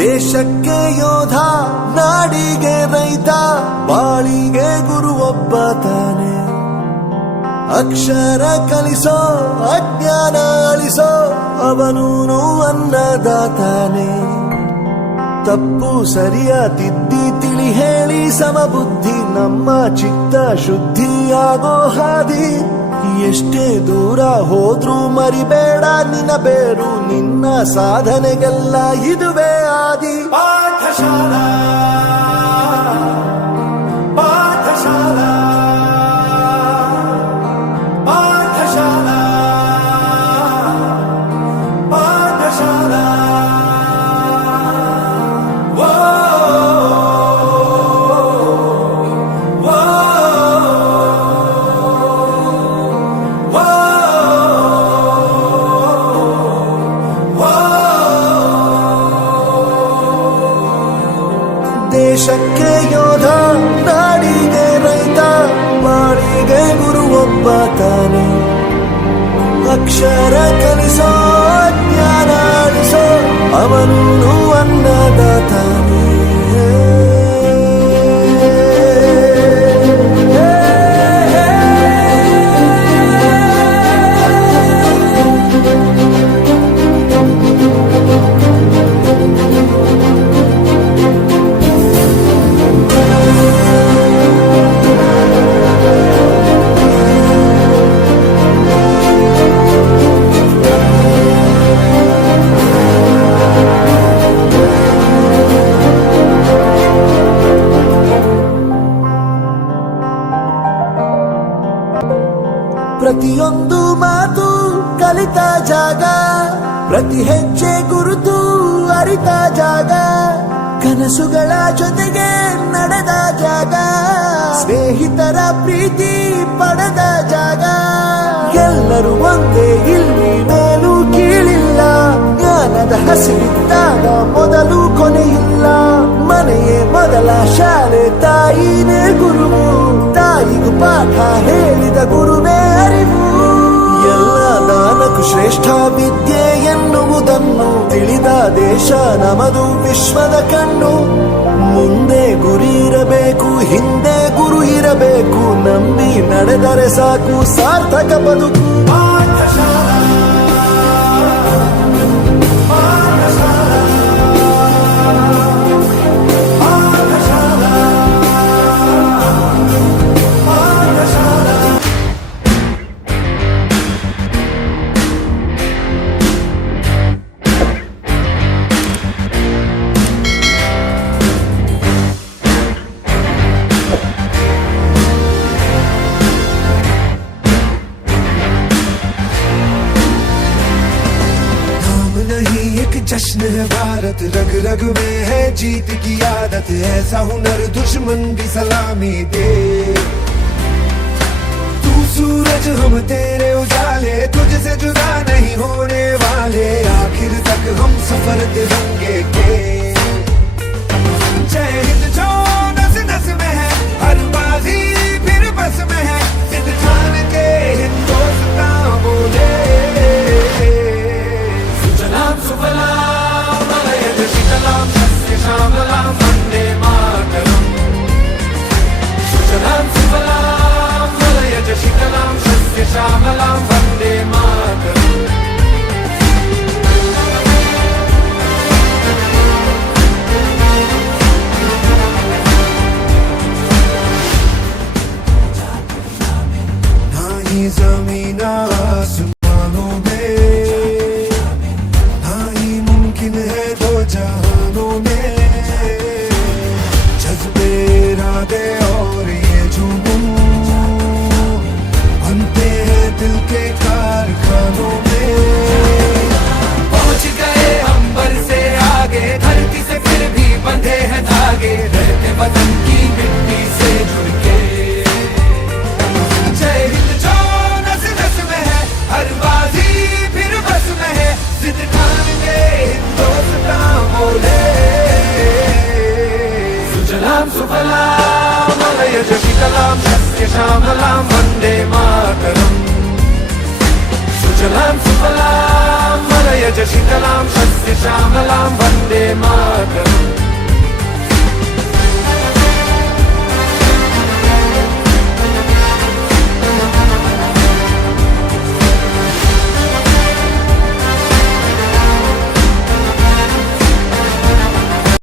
ದೇಶಕ್ಕೆ ಯೋಧ, ನಾಡಿಗೆ ರೈತ, ಬಾಳಿಗೆ ಗುರು ಒಬ್ಬ ತಾನೆ. ಅಕ್ಷರ ಕಲಿಸೋ, ಅಜ್ಞಾನ ಅಳಿಸೋ, ಅವನೂನು ಅನ್ನದಾತಾನೆ. ತಪ್ಪು ಸರಿಯ ತಿದ್ದಿ ತಿಳಿ ಹೇಳಿ ಸಮಬುದ್ಧಿ, ನಮ್ಮ ಚಿತ್ತ ಶುದ್ಧಿಯಾಗೋ ಹಾದಿ. ಎಷ್ಟೇ ದೂರ ಹೋದ್ರೂ ಮರಿಬೇಡ ನಿನ್ನ ಬೇರು, ನಿನ್ನ ಸಾಧನೆಗೆಲ್ಲ ಇದುವೇ ಆದಿ. ಪಾಠಶಾಲಾ ಪಾಠಶಾಲಾ ಪಾಠಶಾಲಾ ಪಾಠಶಾಲಾ. ದೇಶಕ್ಕೆ ಯೋಧ, ನಾಡಿಗೆ ರೈತ, ಬಾಳಿಗೆ ಗುರು ಒಬ್ಬ ತಾನೆ. ಅಕ್ಷರ ಕಲಿಸೋ, ಜ್ಞಾನ ಅಳಿಸೋ, ಅವನೂನು ಅನ್ನದಾತಾನೆ. ಪ್ರತಿಯೊಂದು ಮಾತು ಕಲಿತ ಜಾಗ, ಪ್ರತಿ ಹೆಜ್ಜೆ ಗುರುತು ಅರಿತ ಜಾಗ, ಕನಸುಗಳ ಜೊತೆಗೆ ನಡೆದ ಜಾಗ, ಸ್ನೇಹಿತರ ಪ್ರೀತಿ ಪಡೆದ ಜಾಗ. ಎಲ್ಲರೂ ಒಂದೇ, ಇಲ್ಲಿ ಮೇಲೂ ಕೀಳಿಲ್ಲ, ಜ್ಞಾನದ ಹಸಿವಿದ್ದಾಗ ಮೊದಲು ಕೊನೆಯಿಲ್ಲ. ಮನೆಯೇ ಮೊದಲ ಶಾಲೆ, ತಾಯಿನೇ ಗುರುವು, ತಾಯಿಗೂ ಪಾಠ ಹೇಳಿದ ಗುರುವೇ ಅರಿವು. ಎಲ್ಲ ದಾನಕ್ಕೂ ಶ್ರೇಷ್ಠ ವಿದ್ಯೆ ಎನ್ನುವುದನ್ನು ತಿಳಿದ ದೇಶ ನಮದು, ವಿಶ್ವದ ಕಣ್ಣು. ಮುಂದೆ ಗುರಿ ಇರಬೇಕು, ಹಿಂದೆ ಗುರು ಇರಬೇಕು, ನಂಬಿ ನಡೆದರೆ ಸಾಕು ಸಾರ್ಥಕ ಬದುಕು. जश्न है भारत, रग रग में है जीत की आदत, ऐसा हुनर दुश्मन भी सलामी दे. तू सूरज हम तेरे उजाले, तुझसे जुदा नहीं होने वाले, आखिर तक हम सफर तिरंगे के. जय हिंद जो नस नस में है, हर बाजी फिर बस में है, जिद ठान के हिंदुस्तान बोले. सुजलाम सुफलाम मलयज शीतलाम सस्य श्यामलाम वंदे मातरम. सुजलाम सुफलाम मलयज शीतलाम सस्य श्यामलाम वंदे मातरम. ना ही ज़मीन आसमानों में, है दो जहानों में, जज्बे इरादे और ये जुनून बनते हैं दिल के कारखानों में. पहुंच गए अंबर से आगे, धरती से फिर भी बंधे हैं धागे, रहते वतन की मिट्टी से जुड़ के. जय हिंद जो नस नस में है, हर बाजी फिर बस में है, जिद ठान के हिंदुस्तान बोले. सुजलाम सुफलाम मलयज शीतलाम सस्य श्यामलाम वंदे मातरम. सुजलाम सुफलाम मलयज शीतलाम सस्य श्यामलाम वंदे ಮಾತರಂ.